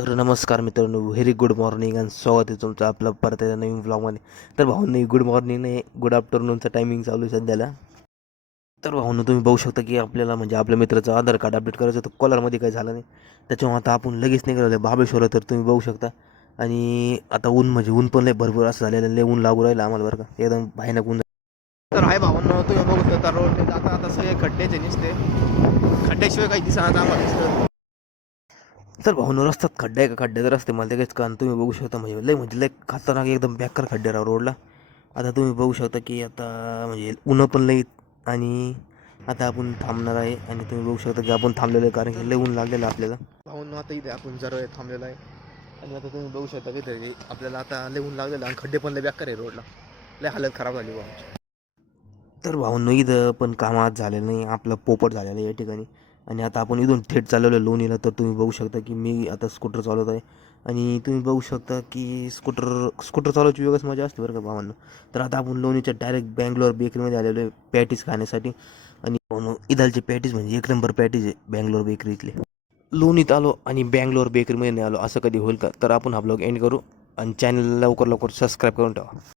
तर नमस्कार मित्रांनो, व्हेरी गुड मॉर्निंग आणि स्वागत आहे तुमचं आपलं परत एकदा नवीन व्लॉगमध्ये. तर भाऊंनी गुड मॉर्निंग नाही, गुड आफ्टरनूनचा टायमिंग चालू आहे सध्याला. तर भाऊंनो तुम्ही बघू शकता की आपल्याला म्हणजे आपल्या मित्राचं आधार कार्ड अपडेट करायचं होतं, कोलारमध्ये काही झालं नाही. त्याच्यामुळे आता आपण लगेच निघालो महाबळेश्वरला. तर तुम्ही बघू शकता. आणि आता ऊन म्हणजे ऊन पण लय भरपूर असं झालेलं, लय ऊन लागू राहिलं आम्हाला बरं का, एकदम भयानक ऊन. तर आहे भावांनो, तुम्ही बघू शकता रोड आता सगळे खड्डेचे निसते, खड्ड्याशिवाय काही दिसणार आम्हाला दिसतं. तर भाऊनो रस्त्यात खड्डे आहे का खड्ड्याचा रस्ते मला ते काहीच कारण तुम्ही बघू शकता म्हणजे लय खतरनाक एकदम बेकार खड्डे राव रोडला. आता तुम्ही बघू शकता की आता म्हणजे ऊन पण लई. आणि आता आपण थांबणार आहे आणि तुम्ही बघू शकता की आपण थांबलेलं आहे कारण की लय ऊन लागलेलं आहे आपल्याला. भाऊनो आता इथे आपण जरा थांबलेलं आहे आणि आता तुम्ही बघू शकता की तरी आपल्याला आता लय ऊन लागलेलं आणि खड्डे पण लय बेकार आहे रोडला, लय हालत खराब झाली भाऊ. तर भाऊंनो इथं पण काम आज झालेलं नाही, आपलं पोपट झालेलं आहे या ठिकाणी. आणि आता आपण इथून थेट चालवलं आहे लोणीला. तर तुम्ही बघू शकता की मी आता स्कूटर चालवत आहे आणि तुम्ही बघू शकता की स्कूटर चालवायची वेगळंच मजा असते बरं का भावांनो. तर आता आपण लोणीच्या डायरेक्ट बँगलोर बेकरीमध्ये आलेलो आहे पॅटीस खाण्यासाठी. आणि भावांनो इथालचे पॅटीस म्हणजे एक नंबर पॅटीस आहे बँगलोर बेकरी इथले. लोणीत आलो आणि बँगलोर बेकरीमध्ये नाही आलो असं कधी होईल का? तर आपण हा ब्लॉग एंड करू आणि चॅनल लवकर सबस्क्राईब करून ठेवा.